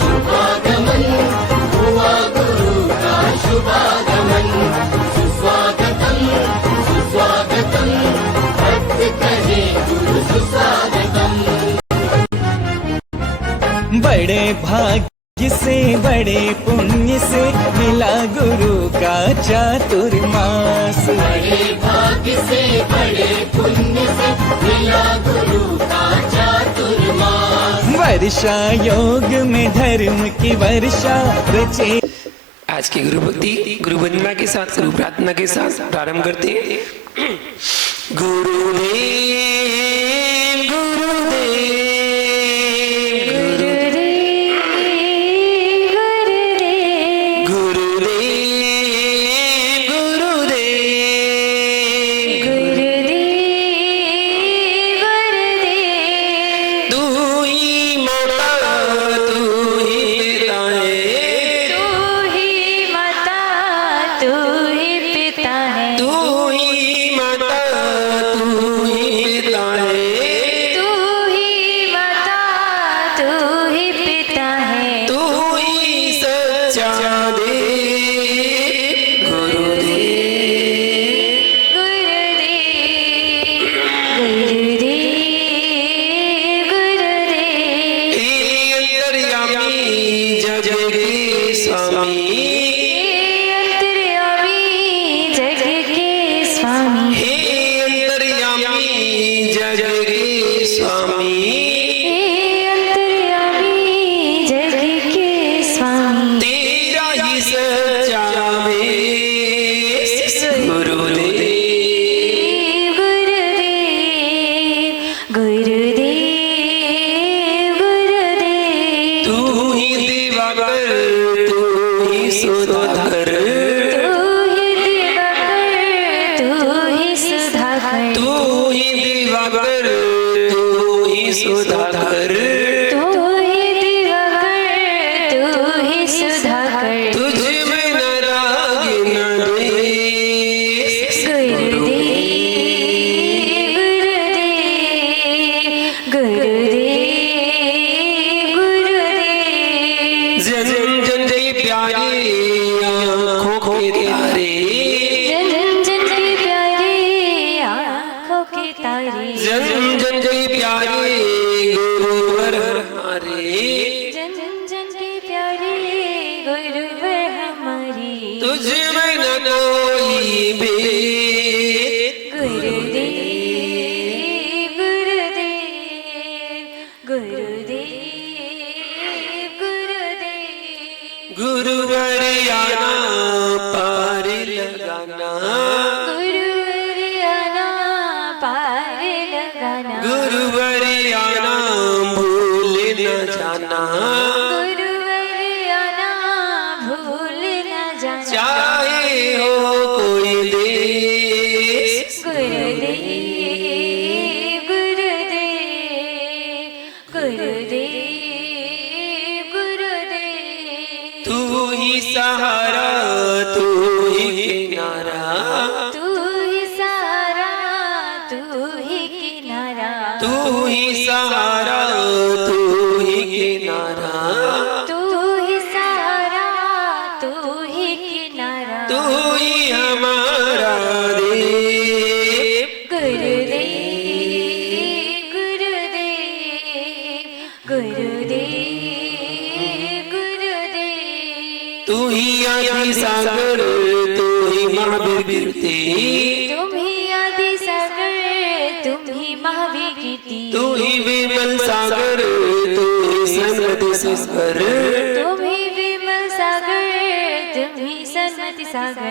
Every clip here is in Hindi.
शुभागमन हुआ गुरु का शुभागमन। सुस्वागतम सुस्वागतम भक्त कहे गुरु सुस्वागतम। बड़े भाग्य से बड़े पुण्य से मिला गुरु का चातुर्मास। बड़े भाग्य से बड़े पुण्य से मिला गुरु का चातुर्मास। वर्षा योग में धर्म की वर्षा रचे। आज की गुरु भक्ति गुरु वंदना के साथ गुरु प्रार्थना के साथ प्रारंभ करते हैं। गुरुदेव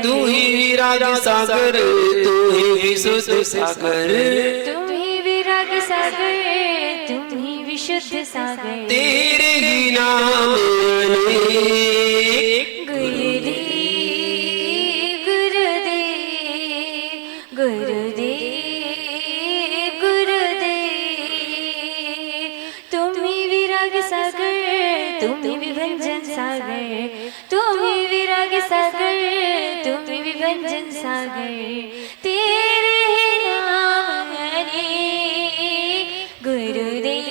तू ही विराग सागर, तू ही विशुद्ध सागर, तुम ही विराग सागर, तुम ही विशुद्ध सागर। तेरे ही नाम गुरुदेव गुरुदेव गुरुदेव गुरुदेव, तुम ही विराग सागर, तुम ही विभंजन सागर, तुम ही विराग सागर, तुम ही विभंजन सागर। तेरे ही नाम गुरुदेव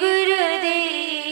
गुरुदेव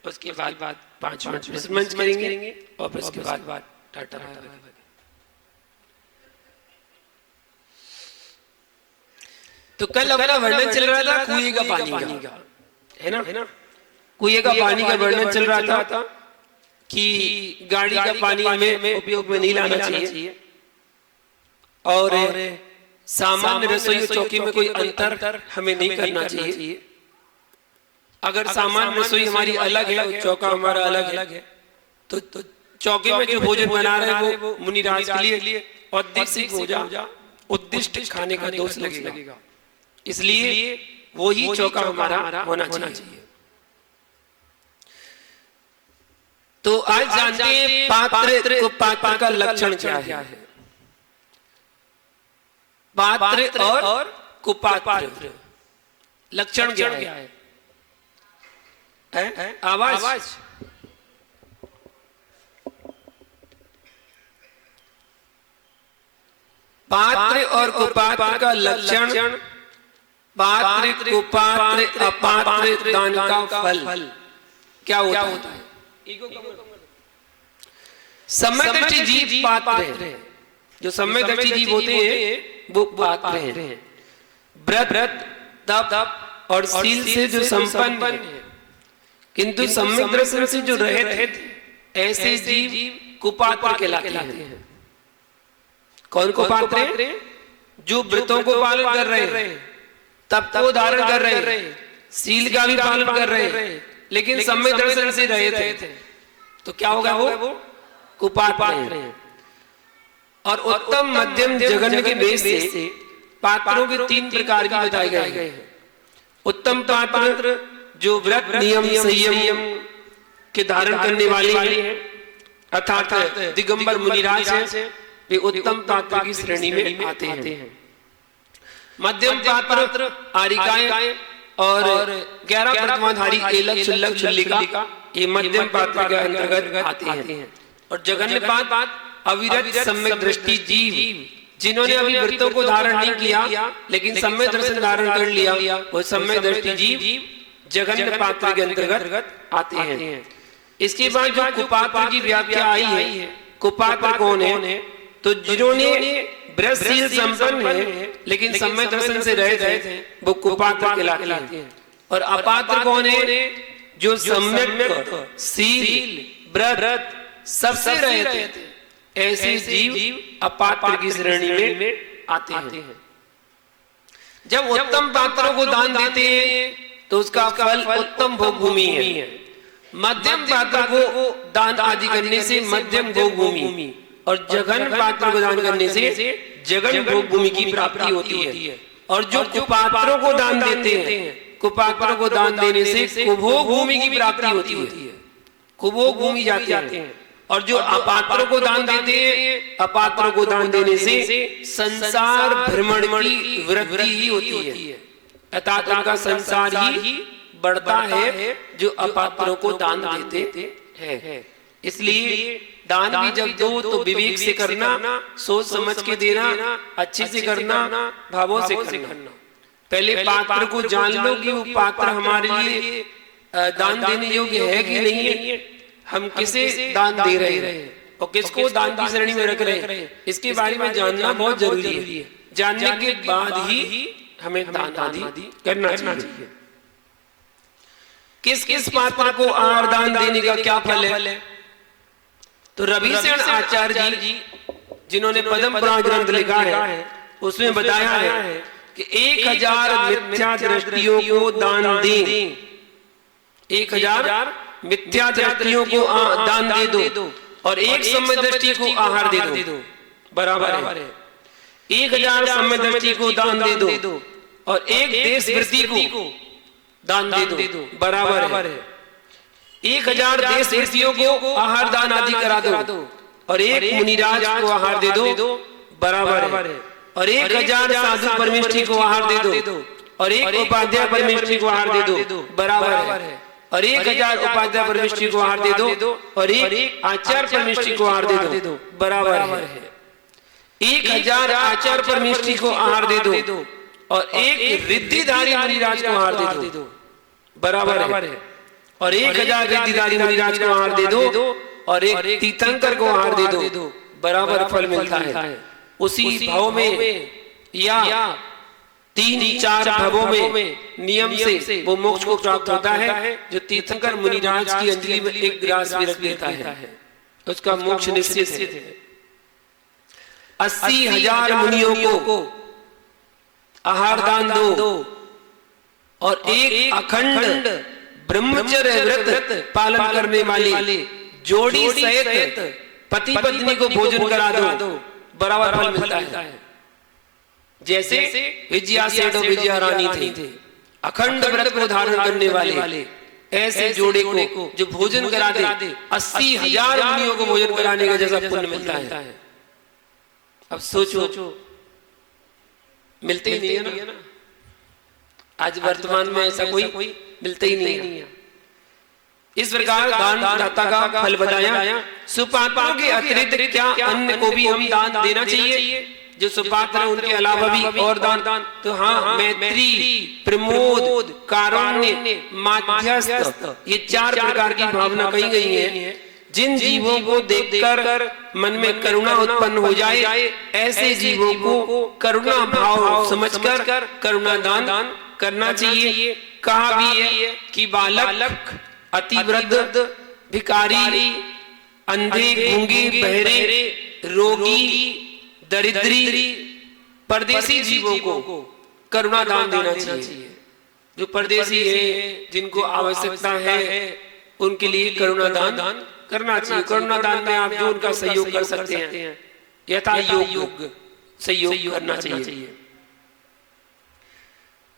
उसके बाद 5 मिनट विश्राम करेंगे और फिर उसके बाद टाटा। तो कल अपना वर्णन चल रहा था कुएं का पानी का, है ना। कुएं का पानी का वर्णन चल रहा था कि गाड़ी का पानी हमें उपयोग में नहीं लाना चाहिए और सामान्य रसोई चौकी में कोई अंतर हमें नहीं करना चाहिए। अगर सामान्य रसोई हमारी अलग है, चौका हमारा अलग है, तो चौके में जो भोजन बना रहे हैं वो मुनिराज के लिए औद्देशिक उद्दिष्ट खाने का दोष लगेगा, इसलिए वो ही चौका हमारा होना चाहिए। तो आज जानते हैं पात्र का लक्षण क्या है। पात्र और कुपात्र लक्षण क्या है? आवाज पात्र और कुपात्र का लक्षण, पात्र कुपात्र अपात्र दान का फल क्या होता है? सम्यक दृष्टि जीव पात्र है। जो सम्यक दृष्टि जीव होते हैं वो पात्र हैं। व्रत तप और शील से जो संपन्न है, किंतु सम्यक दर्शन से जो रहित है, ऐसे जीव कुपात्र कहलाते हैं। कौन कुपात्र हैं? जो व्रतों को पालन कर रहे हैं, तप को धारण कर रहे हैं, शील का भी पालन कर रहे हैं, लेकिन सम्यक दर्शन से रहित हैं, तो क्या होगा? वो कुपात्र हैं। और उत्तम मध्यम जघन्य के भेद से पात्रों के 3 प्रकार की बताए गए हैं। उत्तम पात्र जो व्रत नियम संयम के धारण करने वाले हैं, अर्थात दिगंबर मुनिराज हैं, वे उत्तम पात्र की श्रेणी में आते हैं। मध्यम पात्र आरिकाएं और 11 प्रतिमाधारी एलक चुल्लक चुल्लिका ये मध्यम पात्र के अंतर्गत आते हैं। और जघन्य पात्र अविरत सम्यक दृष्टि जीव, जिन्होंने अभी व्रतों को धारण नहीं किया लेकिन सम्यक दर्शन धारण कर लिया, वो सम्यक दृष्टि जीव जघन्य पात्र के अंतर्गत आते हैं। इसके बाद जो कुपात्र की व्याख्या आई है, कुपात्र कौन है? तो जिन्होंने व्रतशील संपन्न है लेकिन सम्यक दर्शन से रहित है, वो कुपात्र कहलाते हैं। और अपात्र कौन है? जो सम्यक शील व्रत सबसे रहित है, ऐसे जीव अपात्र की श्रेणी में आते हैं। जब उत्तम पात्रों को दान देते हैं तो उसका फल उत्तम भोग भूमि है। मध्यम पात्र को दान आदि करने से मध्यम भोग भूमि और जघन्य पात्र को दान करने से जघन्य भोग भूमि की प्राप्ति होती है। और जो कुपात्रों को दान देते हैं, कुपात्रों को दान देने से कुभोग भूमि की प्राप्ति होती है, कुभोग भूमि जाते हैं। और जो अपात्रों को दान देते हैं, अपात्रों को दान देने से संसार भ्रमण की वृद्धि ही होती है, अर्थात उनका संसार ही बढ़ता है जो अपात्रों को दान देते हैं। इसलिए दान भी जब दो तो विवेक से करना, सोच समझ के देना, अच्छे से करना, भावों से करना। पहले पात्र को जान लो कि वो पात्र हमारे लिए दान देने योग्य है कि नहीं है, हम किसे दान दे रहे हैं और किसको दान की श्रेणी में रख रहे हैं, इसके बारे में जानना बहुत जरूरी है। जानने के बाद ही हमें दान आदि करना चाहिए। किस किस पात्र को आहार दान देने का क्या फल है? तो रविशरण आचार्य जी जिन्होंने पद्म पुराण ग्रंथ लिखा है, उसमें बताया है कि 1000 मिथ्या दृष्टियों को दान दें। 1000 मिथ्या दृष्टियों को दान दे दो और 1 सम्यक दृष्टि को आहार दे दो, बराबर है। 1000 सम्यक दृष्टि को दान दे दो और 1 देश वृत्ति को दान दे दो, बराबर है। 1000 देश वृत्तियों को आहार दान आदि करा दो और 1 मुनिराज को आहार दे दो, बराबर है। और 1000 साधु परमेष्ठी को आहार दे दो और 1 उपाध्याय परमेष्ठी को आहार दे दो, बराबर है। और 1000 उपाध्याय परमेष्ठी को आहार दे दो और 1 आचार्य परमेष्ठी को आहार दे दो, बराबर है। 1000 आचार्य परमेष्ठी को आहार दे दो और 1 रिद्धिधारी मुनिराज को आहार दे दो, बराबर है। और 1000 गिरधारी मुनिराज को आहार दे दो और एक तीर्थंकर को आहार दे दो, बराबर फल मिलता है। उसी भाव में या 3-4 भावों में नियम से वो मोक्ष को प्राप्त होता है। जो तीर्थंकर मुनिराज की अंजलि में एक ग्रास भी रख देता है, उसका मोक्ष निश्चित है। 80,000 मुनियों को आहार दान दो और एक अखंड ब्रह्मचर्य व्रत पालन करने वाले जोड़ी सहित पति पत्नी को भोजन करा दो, बराबर फल मिलता है। जैसे विजया सेठ और विजया रानी थे, अखंड व्रत को धारण करने वाले ऐसे जोड़े को जो भोजन कराते 80,000 मुनियों को भोजन कराने का जैसा पुण्य मिलता है। अब सोचो, मिलते ही नहीं है ना, आज वर्तमान में ऐसा कोई मिलता ही नहीं है। इस प्रकार दान दाता का फल बताया। सुपात्रों के अतिरिक्त क्या अन्य को भी हम दान देना चाहिए? जो सुपात्र है उनके अलावा भी और दान, तो हाँ, मैत्री, प्रमोद, कारुण्य, माध्यस्थ, ये 4 प्रकार की भावना कही गई है। जिन जीवों को देखकर मन में करुणा उत्पन्न हो जाए, ऐसे जीवों को करुणा भाव समझकर करुणा दान करना चाहिए। कहा भी है कि बालक, अतिवृद्ध, भिखारी, अंधे, गूंगे, बहरे, रोगी, दरिद्री, परदेसी जीवों को करुणा दान देना चाहिए। जो परदेसी है, जिनको आवश्यकता है, उनके लिए करुणा दान करना चाहिए। करुणा दान में आप जो उनका सहयोग कर सकते हैं, यथा योग सहयोग करना चाहिए।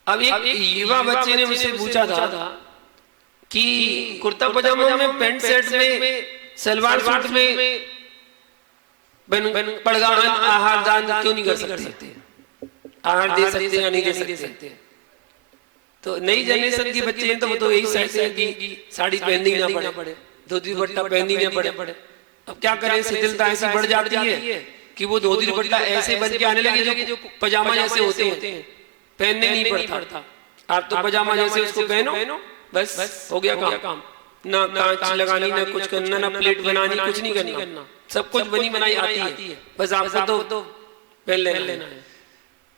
अब एक युवा बच्चे ने मुझसे पूछा था कि कुर्ता पजामा में, पैंट शर्ट में, सलवार सूट में पड़गान आहार दान क्यों नहीं कर सकते? आहार दे सकते या नहीं दे सकते? तो नई जनरेशन के बच्चे हैं तो वो तो यही चाहते हैं कि साड़ी पहननी ना पड़े, धोती दुपट्टा पहननी ना पड़े। अब क्या करें, शिथिलता ऐसी बढ़ जाती है कि वो धोती दुपट्टा ऐसे बन के आने लगे जो पजामा जैसे होते हैं, पहनने नहीं पड़ता। आप तो पजामा जैसे उसको पहनो, बस हो गया काम। ना कांच लगानी, ना कुछ करना, ना प्लेट बनानी, कुछ नहीं करना, सब कुछ बनी बनाई आती है, बस आपको तो पहन लेना है।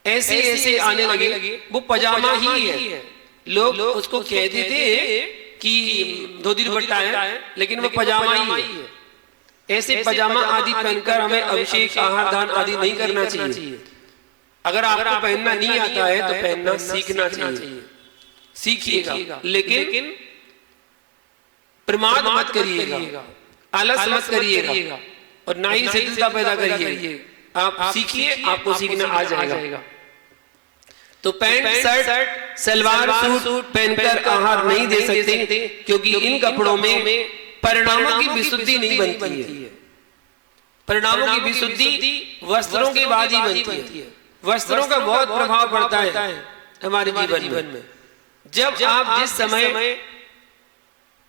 ऐसे आने लगे, वो पजामा ही है। लोग उसको कहते थे कि धोती दुपट्टा है, लेकिन वो पजामा ही है। ऐसे पजामा आदि पहनकर हमें अभिषेक, आहार दान आदि नहीं करना चाहिए। अगर आपको पहनना नहीं आता है तो पहनना सीखना चाहिए, सीखिएगा, लेकिन प्रमाद मत करिएगा, आलस मत करिएगा और ना ही शिथिलता पैदा करिए। आप सीखिए, आपको सीखना आ जाएगा। तो पैंट शर्ट, सलवार सूट पहनकर आहार नहीं दे सकते, क्योंकि इन कपड़ों में परिणामों की विशुद्धि नहीं बनती है। परिणामों की विशुद्धि वस्त्रों के बाद ही बनती है। वस्त्रों का बहुत प्रभाव पड़ता है हमारे जीवन में। जब आप जिस समय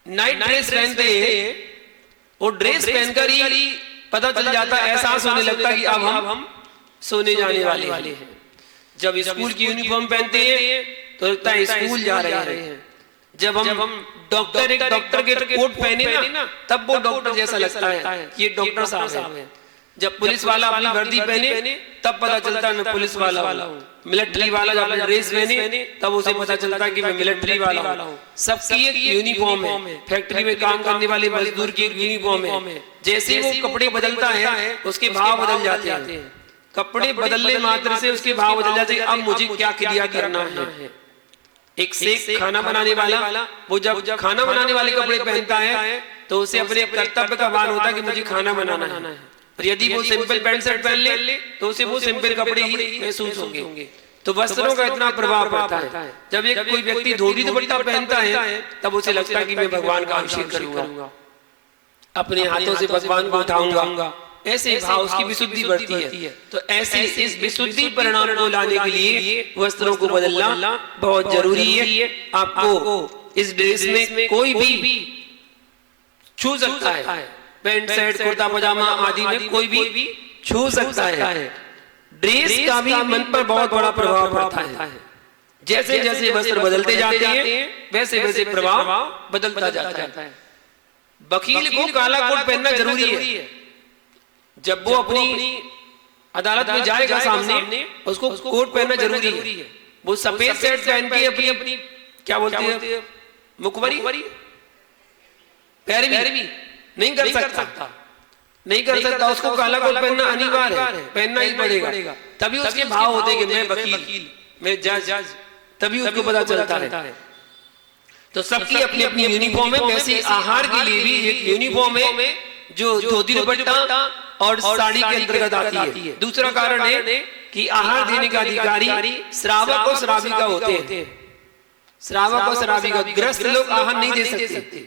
नाइट ड्रेस पहनते हैं, वो ड्रेस पहनकर ही पता चल जाता है, एहसास होने लगता है कि अब हम सोने जाने वाले हैं। जब स्कूल की यूनिफॉर्म पहनते हैं तो लगता है स्कूल जा रहे हैं। जब हम डॉक्टर के कोट पहने ना, तब वो डॉक्टर जैसा लगता है, ये डॉक्टर साहब है। जब पुलिस वाला अपनी वर्दी पहने तब पता चलता है मैं पुलिस वाला हूँ। मिलिट्री वाला जब ड्रेस पहने तब उसे पता चलता है कि मैं मिलिट्री वाला हूँ। सबकी एक यूनिफॉर्म है, फैक्ट्री में काम करने वाले मजदूर की एक यूनिफॉर्म है। जैसे वो कपड़े बदलता है उसके भाव बदल जाते हैं। कपड़े बदलने मात्र से उसके भाव बदल जाते हैं। अब मुझे क्या क्रिया करना है। एक शेख खाना बनाने वाला, वो जब खाना बनाने वाले कपड़े पहनता है तो उसे अपने कर्तव्य का भान होता है कि मुझे खाना बनाना है। और यदि वो सिंपल पैंट शर्ट पहन ले तो उसे वो सिंपल कपड़े ही महसूस होंगे। तो वस्त्रों का इतना प्रभाव पड़ता है। जब एक कोई व्यक्ति धोती दुपट्टा पहनता है तब उसे लगता है कि मैं भगवान का अभिषेक करूंगा, अपने हाथों से भगवान को उठाऊंगा। ऐसे भाव उसकी विशुद्धि बढ़ती है। तो ऐसे इस विशुद्धि परिणाम को लाने के लिए वस्त्रों को बदलना बहुत जरूरी है। आपको इस ड्रेस में कोई भी छू सकता है, पैंट शर्ट कुर्ता पजामा आदि में कोई भी छू सकता है। ड्रेस का भी मन पर बहुत बड़ा प्रभाव पड़ता है। जैसे जैसे वस्त्र बदलते जाते हैं वैसे वैसे प्रभाव बदलता जाता है। वकील को काला कोट पहनना जरूरी है। जब वो अपनी अदालत में जाएगा सामने, उसको कोट पहनना जरूरी है। वो सफेद शर्ट पहन के अपनी क्या बोलते हैं मुखबरी पैरवी नहीं कर सकता। उसको काला कोट पहनना अनिवार्य है, पहनना ही पड़ेगा। तभी उसके भाव होते हैं कि मैं वकील, मैं जज, तभी उसको पता चलता है। तो सबकी अपनी अपनी यूनिफॉर्म है। वैसे आहार के लिए भी एक यूनिफॉर्म है जो धोती दुपट्टा और साड़ी के अंतर्गत आती है। दूसरा कारण है कि आहार देने का अधिकारी श्रावक और श्राविका होते हैं। श्रावक और श्राविका, ग्रस्त लोग आहार नहीं दे सकते।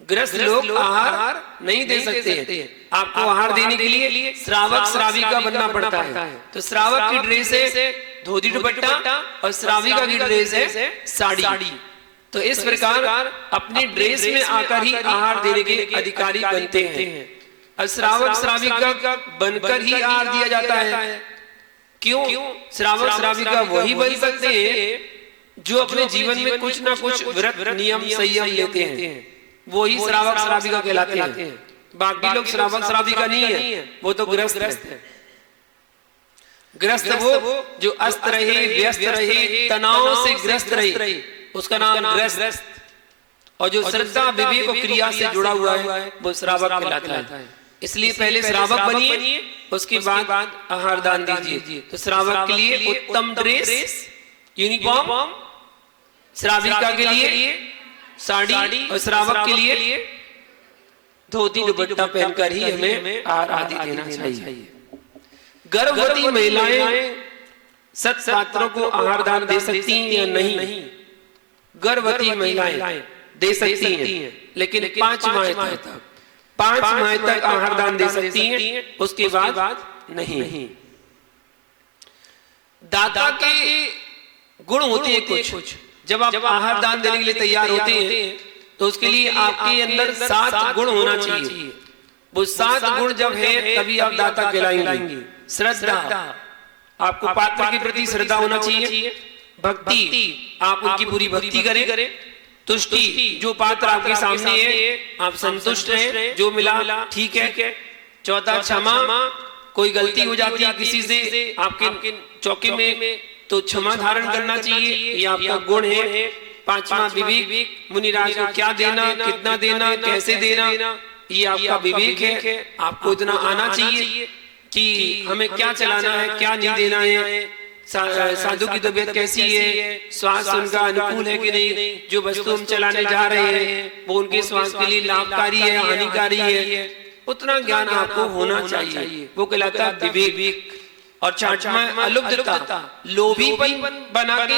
ग्रस्त लोग आहार नहीं दे सकते हैं। आपको आहार देने के लिए श्रावक श्राविका बनना पड़ता है। तो श्रावक की ड्रेस है धोती दुपट्टा और श्राविका की ड्रेस है साड़ी। तो इस प्रकार अपनी ड्रेस में आकर ही आहार देने के अधिकारी बनते हैं। और श्रावक श्राविका बनकर ही आहार दिया जाता है। क्यों? श्रावक श्राविका वही बन सकते हैं जो अपने जीवन में कुछ ना कुछ व्रत नियम संयम लेते हैं। वो ही श्रावक श्राविका कहलाते हैं। बाकी लोग श्रावक श्राविका नहीं है, वो तो गृहस्थ है। गृहस्थ वो जो अस्त रहे, व्यस्त रहे, तनाव से ग्रस्त रहे, उसका नाम गृहस्थ। और जो श्रद्धा विवेक और क्रिया से जुड़ा हुआ है वो श्रावक कहलाता है। इसलिए पहले श्रावक बनिए, उसके बाद आहार दान दीजिए। तो श्रावक के लिए उत्तम ड्रेस यूनिफॉर्म, श्राविका के लिए साड़ी और श्रावक के लिए धोती दुपट्टा पहनकर ही हमें आहार आदि देना चाहिए। गर्भवती महिलाएं सत पात्रों को आहार दान दे सकती हैं या नहीं? गर्भवती महिलाएं दे सकती हैं, लेकिन 5 माह तक आहार दान दे सकती हैं, उसके बाद नहीं। दाता के गुण होते हैं कुछ। जब आप आहार दान देने के लिए तैयार होते हैं तो उसके लिए आपके अंदर 7 गुण होना चाहिए। वो 7 गुण जब है तभी आप दाता कहलाएंगे। श्रद्धा, आपको पात्र के प्रति श्रद्धा होना चाहिए। भक्ति, आप उनकी पूरी भक्ति करें। तुष्टि, जो पात्र आपके सामने है आप संतुष्ट हैं, जो मिला ठीक है। चौथा क्षमा, कोई गलती हो जाती है किसी से आपके चौके में तो क्षमा धारण करना चाहिए, ये आपका गुण है। 5वां विवेक, मुनिराज को क्या देना, कितना देना, कैसे देना, ये आपका विवेक है। आपको इतना आना चाहिए कि हमें क्या चलाना है, क्या नहीं देना है। साधु की तबीयत कैसी है, स्वास्थ्य उनका अनुकूल है कि नहीं, जो वस्तु हम चलाने जा रहे हैं वो उनके स्वास्थ्य के लिए लाभकारी है, हानिकारी है, उतना ज्ञान आपको होना चाहिए। वो कहलाता है विवेक। और 6वां अलुप्तता, लोभीपन बना के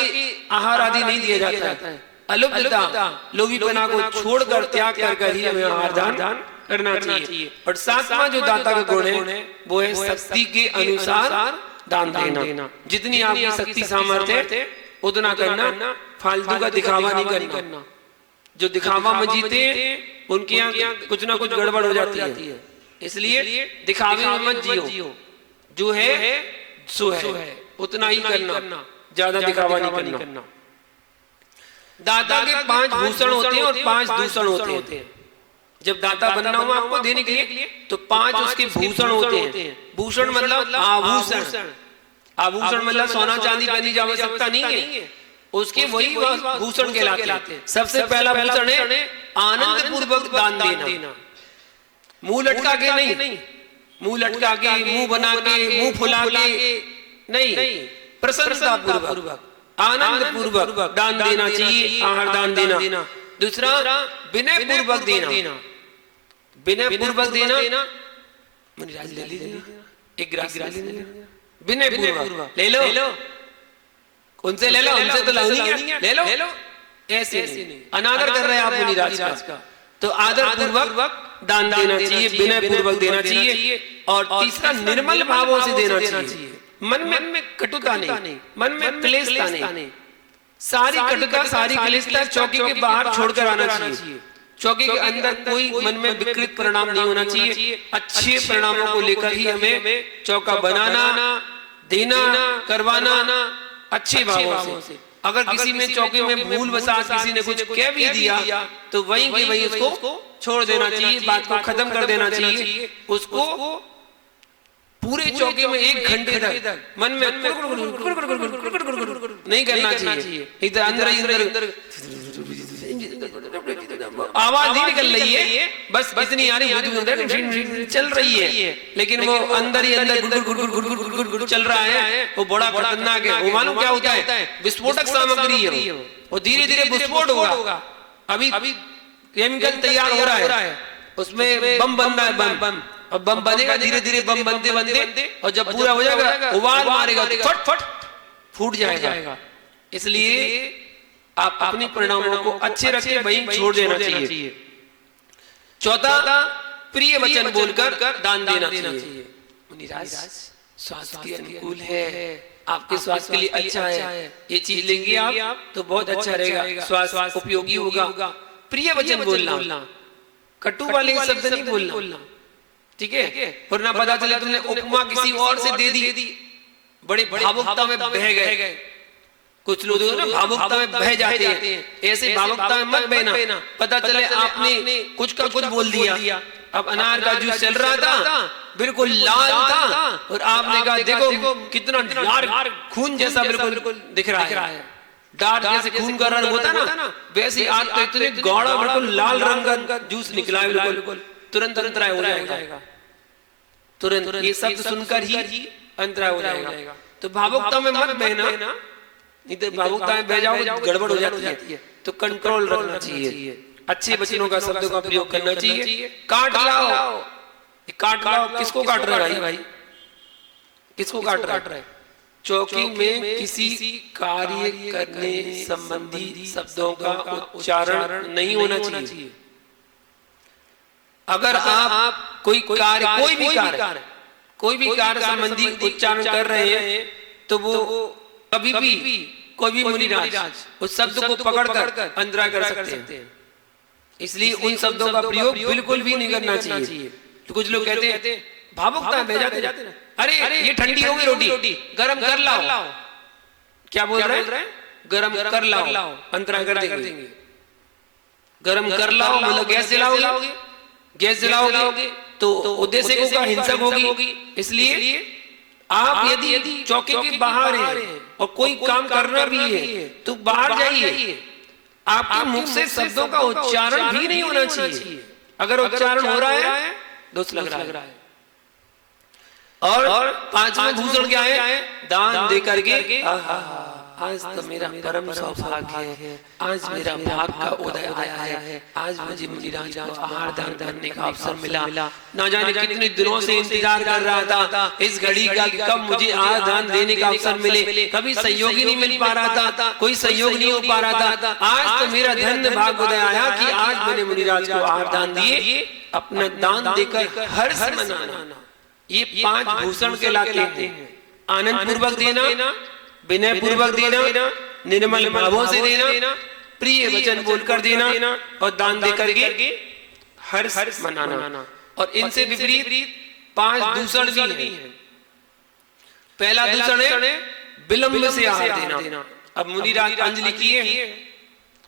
आहार आदि नहीं दिया जाता है। अलुप्तता, लोभीपना को छोड़कर त्याग कर ही हमें आहार दान करना चाहिए। और 7वां जो दाता का गुण है वो है शक्ति के अनुसार दान देना। जितनी आपकी शक्ति सामर्थ्य है उतना करना, फालतू का दिखावा नहीं करना। जो दिखावा में जीते हैं उनके यहाँ कुछ ना कुछ गड़बड़ हो जाती है। इसलिए दिखावे में मत जियो, जो है सो है उतना ही करना, ज्यादा दिखावा नहीं करना। दाता के 5 भूषण होते हैं और 5 दूषण होते हैं। जब दाता बनना हो आपको देने के लिए तो 5 उसके भूषण होते हैं। भूषण मतलब आभूषण। आभूषण मतलब सोना चांदी पहनने की आवश्यकता नहीं है, उसके वही भूषण कहलाते हैं। सबसे पहला भूषण है आनंद पूर्वक दान देना। मुंह लटका के नहीं, मुंह लटका के, मुंह बना के, मुंह फुला के नहीं, प्रसन्नता पूर्वक, आनंद पूर्वक दान देना चाहिए, आहार दान देना। दूसरा विनय पूर्वक देना। विनय पूर्वक देना, एक गिलास विनय पूर्वक ले लो, उनसे ले लो, हमसे तो ले लो। ऐसे नहीं, अनादर कर रहे हैं आप मुनिराज का, तो आदर पूर्वक दान देना चाहिए, विनय पूर्वक देना चाहिए। और तीसरा निर्मल भावों से देना चाहिए। मन में कटुता नहीं, मन में क्लेशता नहीं। सारी कटुता, सारी क्लेशता चौकी के बाहर छोड़कर आना चाहिए। चौकी के अंदर कोई मन में विकृत परिणाम नहीं होना चाहिए। अच्छे परिणामों को लेकर ही हमें चौका बनाना, देना, करवाना अच्छे भावों से। अगर किसी में चौके में भूल वसात किसी ने कुछ कह भी दिया तो वहीं के वहीं उसको छोड़ देना चाहिए, बात को खत्म कर देना चाहिए। उसको पूरे चौके में 1 घंटे तक मन में नहीं करना चाहिए। इधर अंदर आवाज ही निकल रही है, बस इतनी आ रही चल रही है, लेकिन वो अंदर ही अंदर गुड़ चल रहा है। वो बड़ा खतरनाक है। वो मालूम क्या होता है? विस्फोटक सामग्री है वो धीरे धीरे विस्फोट होगा। अभी केमिकल तैयार हो रहा है, उसमें बम बन रहा है, बम और बम बनेगा धीरे धीरे, बम बनते बनते और जब पूरा हो जाएगा उबाल मारेगा तो फट फट फूट जाएगा। इसलिए आप अपनी परिणामों को अच्छे रखें, वहीं छोड़ देना चाहिए। चौथा, प्रिय वचन बोलकर दान देना चाहिए। मुनिराज, स्वास्थ्य के अनुकूल है, आपके स्वास्थ्य के लिए अच्छा है, ये चीज लेंगे आप तो बहुत अच्छा रहेगा, स्वास्थ्य उपयोगी होगा। प्रिय वचन बोलना, कटु वाले शब्द नहीं बोलना, ठीक है? वरना पता चले तुमने उपमा किसी और से दे दी, बड़ी भावुकता में बह गए। कुछ लोग ना भावुकता में बह जाते हैं, ऐसे भावुकता में मत बहना। पता चले आपने कुछ का कुछ बोल दिया। अब अनार का जूस चल रहा था, बिल्कुल लाल था, और आपने कहा देखो कितना डार्क खून जैसा बिल्कुल दिख रहा है। डार्क जैसे खून का रंग होता ना, वैसे आज तो इतने गाढ़ा बिल्कुल लाल रंग का जूस निकला है, बिल्कुल तुरंत अंतराय हो जाएगा। तुरंत ये शब्द सुनकर ही अंतराय हो जाएगा। तो भावुकता में मत बहना, नहीं तो भावुकता में बह जाओ गड़बड़ हो जाती है। तो कंट्रोल रखना चाहिए, अच्छे वचनों का शब्दों का प्रयोग करना चाहिए। काट लाओ, किसको काट रहा है भाई? किसको काट रहा है? चौकी में किसी कार्य करने संबंधी शब्दों का उच्चारण नहीं होना चाहिए। अगर आप कोई कार्य कोई भी कार्य संबंधी उच्चारण कर रहे हैं तो वो कभी भी कोई भी मुनिराज उस शब्द को पकड़कर अंतराय कर सकते हैं। इसलिए उन शब्दों का प्रयोग बिल्कुल भी नहीं करना चाहिए। तो कुछ लोग कहते हैं भावुकता में बह जाते, अरे ये ठंडी हो गई रोटी, गरम कर लाओ। क्या बोल रहे हैं? गरम कर लाओ, अंतराय कर देंगे। गरम कर लाओ मतलब गैस जलाओगे तो उद्देश्य को हिंसक होगी। इसलिए आप यदि चौके के बाहर हैं और कोई काम करना भी है तो बाहर जाइए। आपके मुख से शब्दों का उच्चारण भी नहीं होना चाहिए। अगर उच्चारण हो रहा है दोष लग रहा है। और पांचवा भूषण क्या है? दान दे करके आज तो मेरा परम सौभाग्य है, आज मेरा भाग का उदय आया है, आज मुझे मुनिराज को आहार दान करने का अवसर मिला। ना जाने कितने दिनों से इंतजार कर रहा था इस घड़ी का, कब मुझे आहार दान देने का अवसर मिले। कभी सहयोग ही नहीं मिल पा रहा था, कोई सहयोग नहीं हो पा रहा था। आज तो मेरा धन्य भाग उदय आया कि आज मैंने मुनिराज को आहार दान दिए। अपना दान देकर हर्ष मनाना, ये 5 भूषण कहलाते हैं। आनंद पूर्वक देना, विनय पूर्वक देना, निर्मल भावों से देना, प्रिय वचन बोलकर देना और दान देकर के हर्ष मनाना। और इनसे विपरीत 5 दूषण भी हैं। पहला दूषण है विलंब से आहार देना। अब मुनिराज अंजलि किए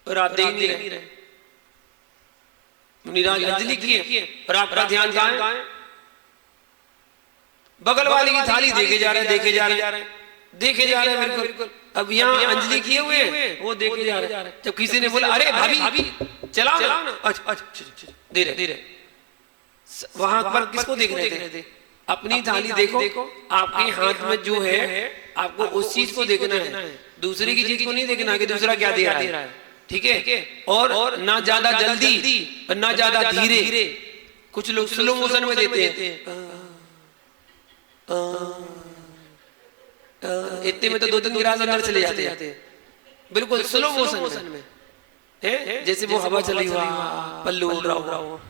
और आप देख नहीं रहे। मुनिराज अंजलि किए और आपका ध्यान कहां है? बगल वाले की थाली देखे जा रहे हैं बिल्कुल। अब यहाँ अंजलि किए हुए वो देखे जा रहे हैं। जब किसी ने बोला अरे भाभी चलाओ ना, अच्छा धीरे वहां पर किसको देख रहे थे? अपनी थाली देखो, आपके हाथ में जो है आपको उस चीज को देखना है, दूसरे की चीज को नहीं देखना कि दूसरा क्या दे रहा है। ठीक है? और ना ज्यादा जल्दी और ना ज्यादा धीरे। कुछ लोग स्लो मोशन में देते हैं, इतने में तो 2-3 गिलास अंदर चले जाते हैं, बिल्कुल स्लो मोशन में है, जैसे वो हवा चली हुआ पल्लू उड़ रहा हो।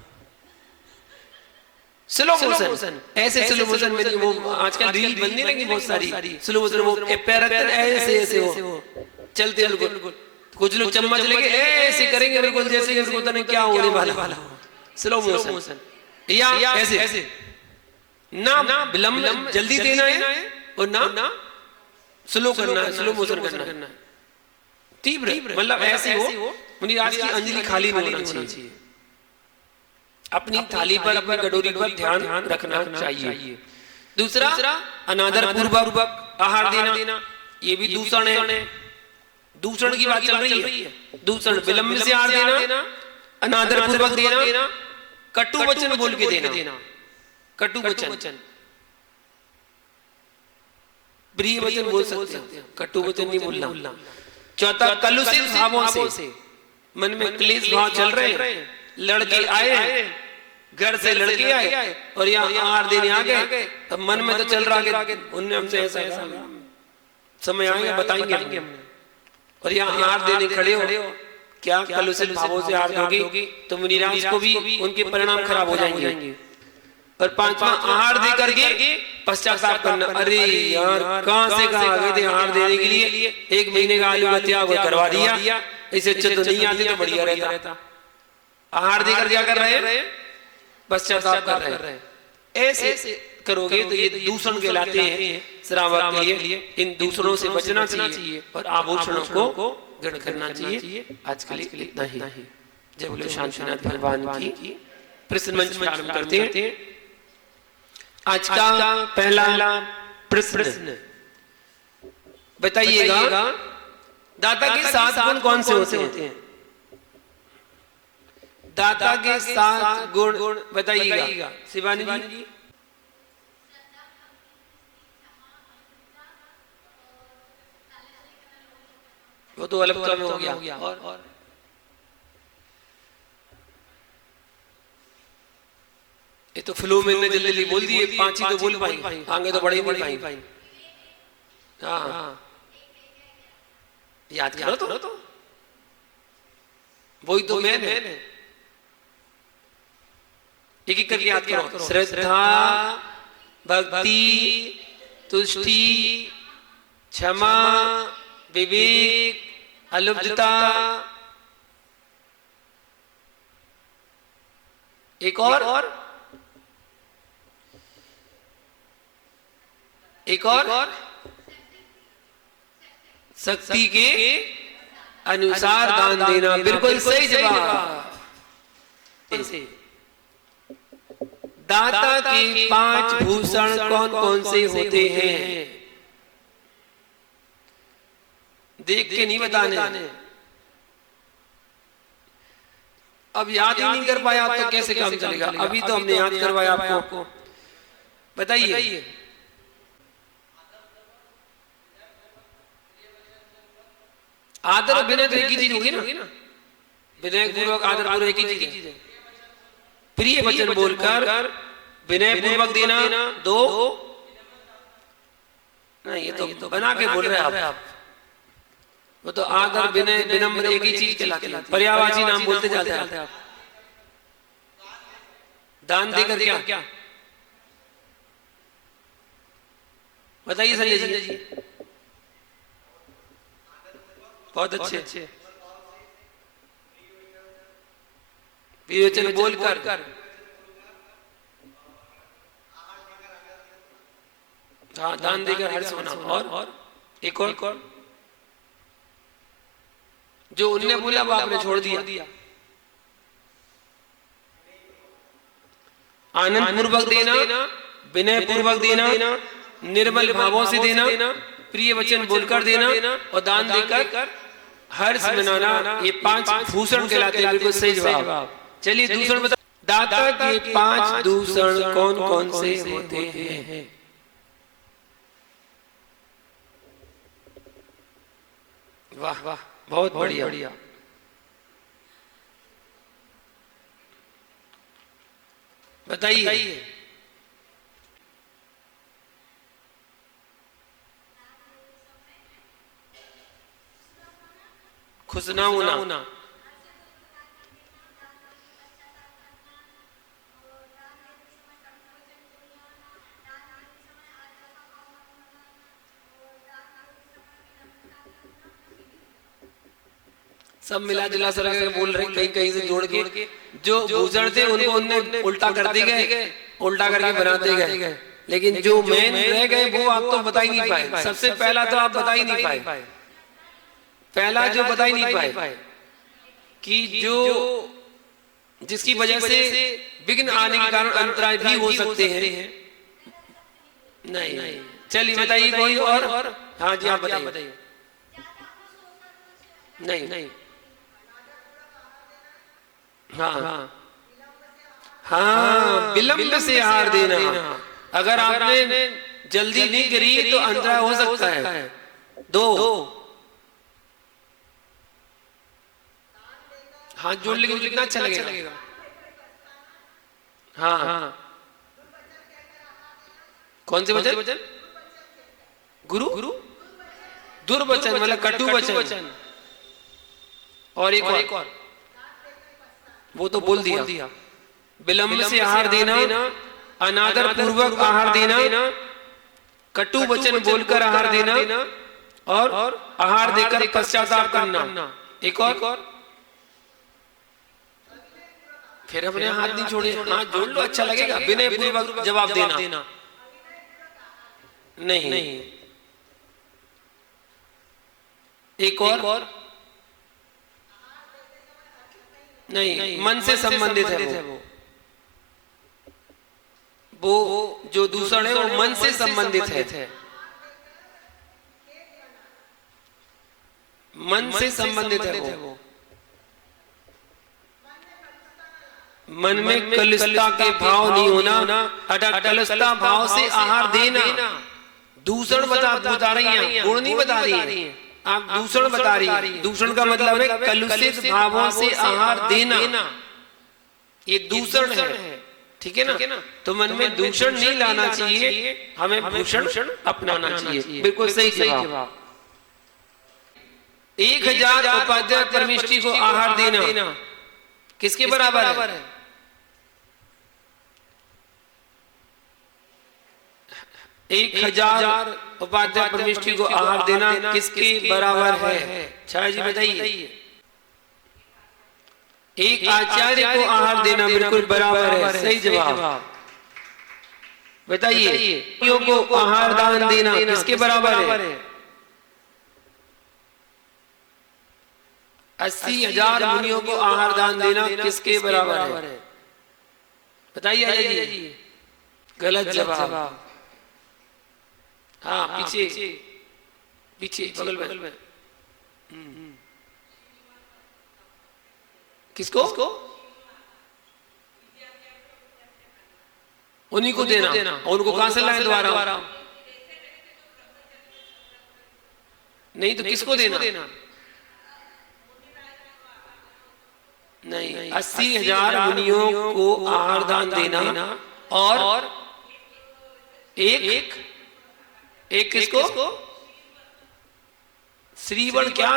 स्लो मोशन, ऐसे स्लो मोशन में वो आजकल रील बनने लगी बहुत सारी स्लो मोशन। वो पैर ऐसे वो चलते बिल्कुल। कुछ लोग चम्मच लेके ऐसे करेंगे बिल्कुल जैसे पता नहीं क्या होने वाला। स्लो मोशन या ऐसे ना विलंब जल्दी देना है और ना स्लो करना है, स्लो मोशन करना है। तीव्र मतलब ऐसी हो मुनिराज की अंजलि खाली नहीं होना चाहिए, अपनी थाली पर अपनी कटोरी पर ध्यान रखना चाहिए। दूसरा अनादर पूर्वक आहार देना, ये भी दूषण है। दूषण की बात चल रही है। दूषण विलंब से आहार देना, अनादर पूर्वक देना, कटु वचन बोल के देना, कटु वचन प्रिय वचन बोल सकते हैं, कटु वचन नहीं बोलना। चौथा कलुषित भावों से, मन में क्लेश भाव चल रहे हैं, लड़के आए घर से लड़के आए और यहाँ आहार देने आ गए, तब मन में तो चल रहा है उनने हमसे ऐसा समय आएगा बताएंगे हमने, और यहाँ आहार देने खड़े हो, क्या कलुषित भावों से आहार दोगे तो मुनिराज को भी उनके परिणाम खराब हो जाएंगे। और पांचवा आहार दे करके पश्चाताप करना, अरे यार कहां से कहां आ गए थे आहार देने के लिए, 1 महीने का आलू का त्याग करवा दिया, इसे अच्छा तो नहीं आते तो बढ़िया रहता। आहार देकर क्या कर रहे हैं, पश्चाताप कर रहे हैं। ऐसे करोगे तो ये दूषण कहलाते हैं श्रावक के लिए। इन दूषणों से बचना चाहिए और आभूषणों को ग्रहण करना चाहिए। आज के लिए इतना ही। जय बोलो शांतिनाथ भगवान की। प्रश्न मंच प्रारंभ करते हैं। आज का पहला प्रश्न बताइएगा, दाता के 7 गुण कौन से होते हैं? दाता के 7 गुण बताइएगा शिवानी जी। वो तो अलग में हो गया। और ये तो फ्लो में ने जल्दी बोल दिए, 5 ही तो बोल पाई, आगे तो बड़े नहीं पाई। हाँ याद करो तो वही तो मैं एक करके याद करो। श्रद्धा, भक्ति, तुष्टि, क्षमा, विवेक, अलुप्तता, एक और शक्ति के अनुसार दान देना। बिल्कुल सही जवाब। दाता के 5 भूषण कौन कौन से होते हैं? देख के नहीं बताने। अब याद ही नहीं कर पाया तो कैसे काम चलेगा? अभी तो हमने याद करवाया आपको। बताइए। आदर और विनय तो एक ही चीज होगी ना। विनय पूर्वक आदर पूर्वक एक ही चीज है। प्रिय वचन बोलकर विनय पूर्वक देना 2। नहीं ये तो बना के बोल रहे हैं आप। वो तो आदर विनय विनम्र एक ही चीज कहलाती है। पर्यायवाची नाम बोलते जाते हैं आप। दान देकर क्या बताइए संजय जी। बहुत अच्छे। विवेचन बोलकर हाँ दान देकर हर्ष होना। और एक और जो उनने बोला वो आपने छोड़ दिया। आनंद पूर्वक देना, विनय पूर्वक देना, निर्मल भावों से देना, प्रिय वचन बोलकर देना और दान देकर हर्ष मनाना। ये 5 भूषण कहलाते हैं। बिल्कुल सही जवाब। चलिए दूषण बता। दाता के 5 दूषण कौन कौन से होते हैं? वाह वाह बहुत बढ़िया। बताइए। खुश ना होना, सब मिला जुला सर बोल रहे कहीं से जोड़ के। जो भूषण थे उनको उनने उल्टा कर दिए गए, उल्टा करके बनाते गए। लेकिन जो मेन रह गए वो आप तो बता ही नहीं पाए। सबसे पहला तो आप बता ही नहीं पाए। पहला जो बता ही नहीं पाए कि जो जिसकी वजह से विघ्न आने के कारण अंतराय भी हो सकते हैं। नहीं, चलिए बताइए कोई और। हाँ जी, आप बताइए। नहीं, हाँ, विलंब से आहार देना। अगर आपने जल्दी नहीं करी तो अंतराय हो सकता है। 2, हाथ जोड़ लेंगे तो कितना अच्छा लगेगा। हाँ, कौन से वचन? गुरु दुर्वचन मतलब कटु वचन। और एक और वो तो बोल दिया। विलंब से आहार देना, अनादर पूर्वक आहार देना, कटु वचन बोलकर आहार देना और आहार देकर पश्चाताप करना। एक और फिर अपने हाथ नहीं छोड़े, हाथ जोड़ लो, अच्छा लगेगा। विनय पूर्वक जवाब देना। नहीं, एक और नहीं, मन से संबंधित है वो जो दूसरा है वो मन से संबंधित है। मन से संबंधित है वो। मन में कलुषता के भाव नहीं होना, कलुषता भाव से आहार देना। दूषण बता रही हैं, गुण नहीं बता रही है, आप दूषण बता रही है। दूषण का मतलब है कलुषित भावों से आहार देना, ये दूषण है। ठीक है ना? तो मन में दूषण नहीं लाना चाहिए, हमें भूषण अपनाना चाहिए। बिल्कुल सही जवाब। 1000 उपाध्याय परमेष्ठी को आहार देना किसके बराबर है? 1000 उपाध्याय परमेष्ठी को आहार देना किसके बराबर है? छाया जी बताइए। एक आचार्य को आहार देना बिल्कुल बराबर है। सही जवाब। बताइए, को आहार दान देना किसके बराबर है? 80,000 मुनियों को आहार दान देना किसके बराबर है? बताइए अजय जी। गलत जवाब। हाँ, पीछे बगल में। किसको? उन्हीं को देना। और उनको कहां से लाए दोबारा? नहीं तो किसको देना? नहीं, 80,000 मुनियों को आहार दान देना और एक किसको? श्रीवण क्या?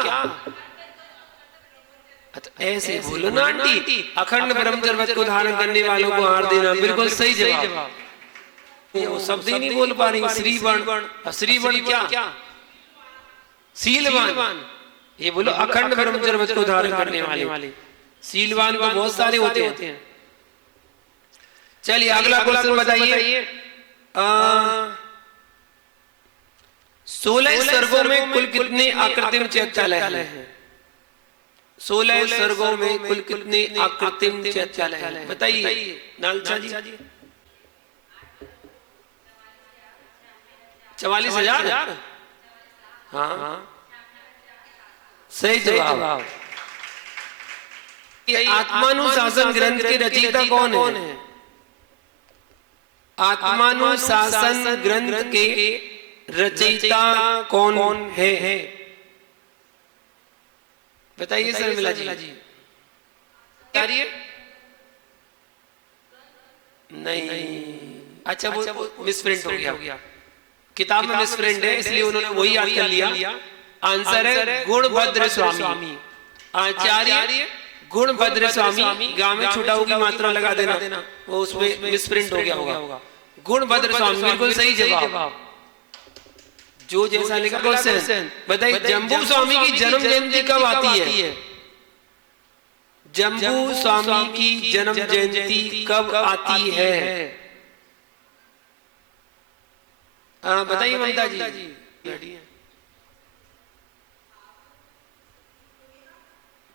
ऐसे बोलो ना आंटी। अखंड ब्रह्मचर्य को धारण करने वालों को आहार देना बिल्कुल सही जवाब। वो शब्द ही नहीं बोल पा रही। श्रीवण क्या? शीलवान। ये बोलो अखंड ब्रह्मचर्य को धारण करने वाले। शीलवान को बहुत सारे होते हैं। चलिए अगला क्वेश्चन बताइए। 16 सर्गों में कुल कितने आकृतिम चैत्यालय हैं? 16 सर्गों में कुल कितने आकृतिम चैत्यालय हैं? बताइए नालचा जी। 44,000। हाँ, सही जवाब। आत्मानुशासन ग्रंथ के रचयिता कौन है? आत्मानुशासन ग्रंथ के रचयिता कौन है? बताइए शर्मिला जी। नहीं, अच्छा वो मिसप्रिंट हो गया। किताब में मिसप्रिंट है इसलिए उन्होंने वही याद कर लिया। आंसर है गुणभद्र स्वामी। आचार्य गुणभद्र स्वामी। गांव में छुटाऊ की मात्रा लगा देना, वो उसमें मिसप्रिंट हो गया होगा। गुणभद्र स्वामी बिल्कुल सही जवाब। जो जैसा लिखा क्वेश्चन। बताइए जम्बू स्वामी की जन्म जयंती कब आती है? जम्बू स्वामी की जन्म जयंती कब आती है? बताइए ममता जी।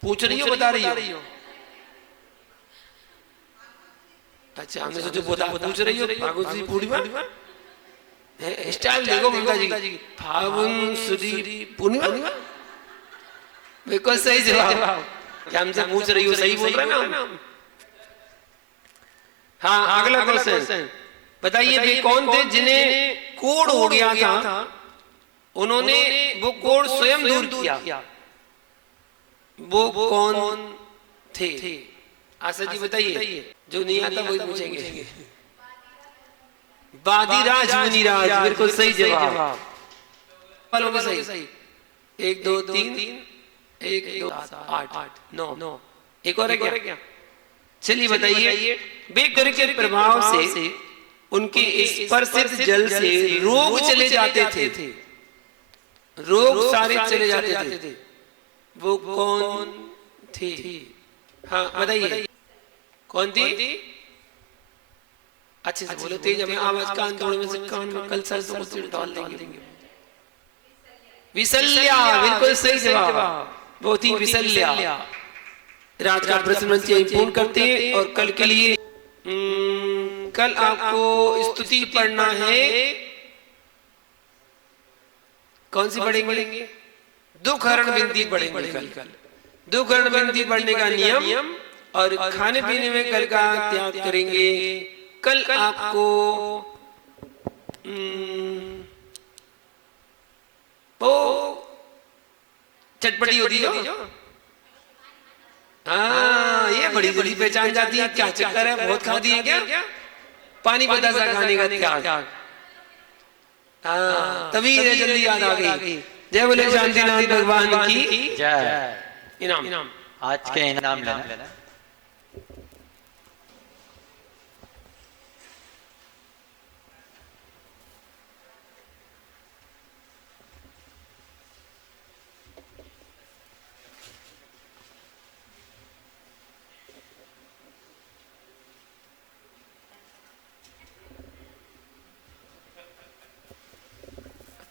पूछ रही हो बता रही हो? अच्छा हमने सोचा बता पूछ रही हो। फागुन सुदी पूर्णिमा स्टाइल देखो ममता जी। फागुन सुदी पूर्णिमा बिल्कुल सही जवाब। क्या हमसे पूछ रही हो? सही बोल रहे ना हम? हाँ अगला क्वेश्चन बताइए वे कौन थे जिन्हें कोढ़ हो गया था, उन्होंने वो कोढ़ स्वयं दूर किया, वो कौन थे? आशा जी बताइए, जो नहीं आता वही पूछेंगे। बादीराज मुनिराज बिल्कुल सही जवाब। वालों में सही 1 2 3 1 2 7 8 9 एक और है क्या? चलिए बताइए वे कर के प्रभाव से उनके स्पर्शित जल से रोग चले जाते थे, रोग सारे चले जाते थे, वो कौन थी? हाँ बताइए कौन थी? अच्छे से बोलो, तेज हमें आवाज कान थोड़े में से कान में कल सर से कुछ डाल देंगे। विसल्या बिल्कुल सही जवाब। वो थी विसल्या। रात का प्रश्न मंच यहीं पूर्ण करते हैं और कल के लिए कल आपको स्तुति पढ़ना है। कौन सी पढ़ेंगे? दुखहरण बिंदी पढ़ेंगे कल। दुखहरण बिंदी पढ़ने का नियम और खाने पीने में कल का त्याग करेंगे। कल आपको वो चटपटी होती जो, हाँ ये बड़ी जल्दी पहचान जाती है। क्या चक्कर है? बहुत खाती है क्या? पानी बतासा खाने का त्याग। हाँ तभी जल्दी याद आ गई। जय बोले शांतिनाथ भगवान की जय। इनाम आज के इनाम लेना।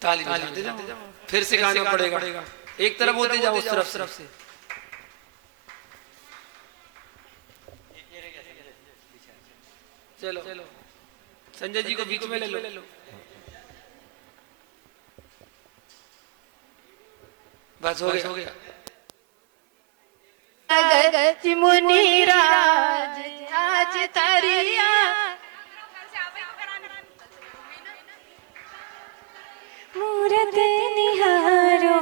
ताली बजाते जाओ, फिर सिखाना पड़ेगा। एक तरफ होते जाओ, उस तरफ से। चलो संजय जी को बीच में ले लो। बस हो गया। मुनिराज आज तरिया मूरत निहारो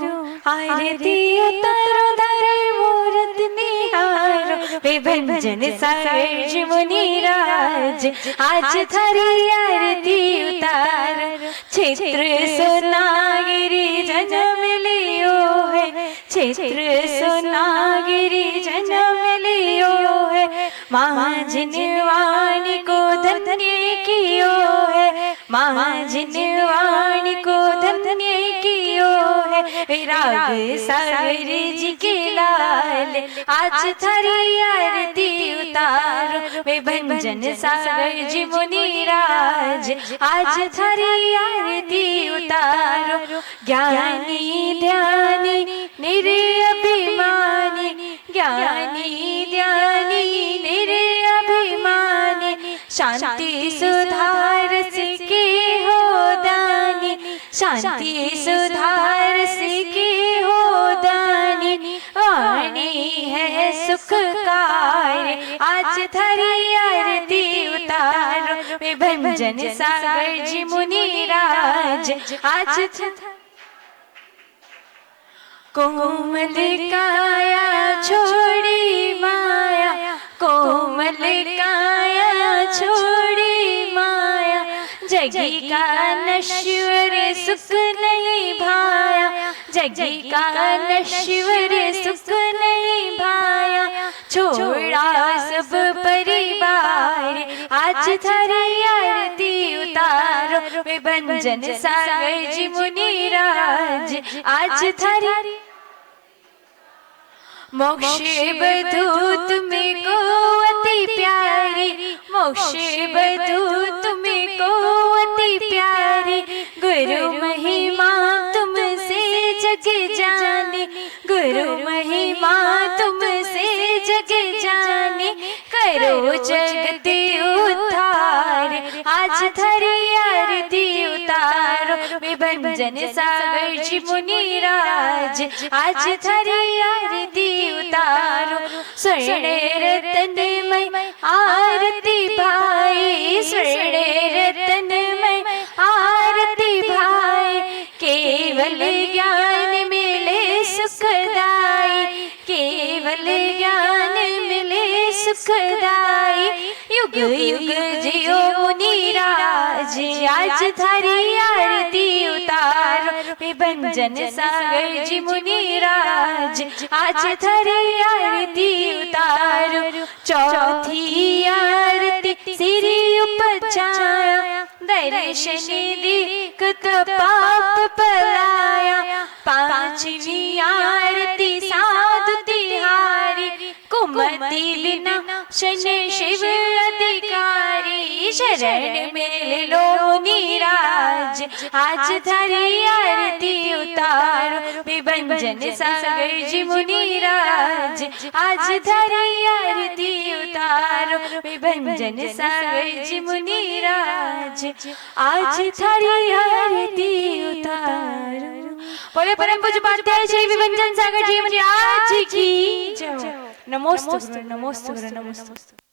आरती उतारो धरे मूरत निहारो विभंजन साज मुनिराज आज धरी आरती उतारो क्षेत्र सोनागिरी जन्म लियो है क्षेत्र सोनागिरी जन्म लियो है महाजिनवाणी को धन्य कियो है महाजिनवाणी को धन्य कियो है विराग सागर जी के लाल आज थारी आरती उतारो विभंजन सागर जी मुनिराज आज थारी आरती उतारो ज्ञानी ध्यानी निर्अभिमानी ज्ञानी ध्यानी निर्अभिमानी शांति सुधार के हो दानी शांति सुधार के हो दानी वाणी है सुखकार आज धरी आरती उतारो विभंजन सागर जी मुनिराज आज कोमल काया छोड़ी माया कोमल काया छोड़ी माया जगी का नश्वर सुख नहीं भाया जगी का नश्वर सुख नहीं भाया छोड़ा सब परिवार आज धरी आरती उतारो विभंजन सागर जी मुनिराज आज धरी मोक्ष बधू तुम्हें को अति प्यारी मोक्ष बधू तुम्हें को अति प्यारी गुरु महिमा तुमसे जग जानी गुरु महिमा तुम जगत उद्धार आज धरी आरती उतारो विभंजन सागर जी मुनिराज आज धरी आरती उतारो स्वर्ण रत्नमय आरती भाई स्वर्ण रत्नमय आरती भाई केवल ज्ञान मिले सुखदाई केवल ज्ञान मिले सुखदाई युग युग जियो मुनिराज आज धरी आरती उतारो विभंजन सागर जी मुनिराज आज धरी आरती उतारो चौथी आरती सिरी उपजाया दर्शन दीकत पाप पलाया पांचवी आरती साधु तिहारी कुमति बिना शनि शिव अधिकारी शरण में लो मुनिराज आज धरी आरती उतारो विभंजन सागर जी मुनिराज आज धरी आरती उतारो विभंजन सागर जी मुनिराज आज धरी आरती उतारो। बोले परम पूज्य पाध्याय श्री विभंजन सागर जी मुनिराज की जय। नमोस्तु नमोस्तु नमोस्तु।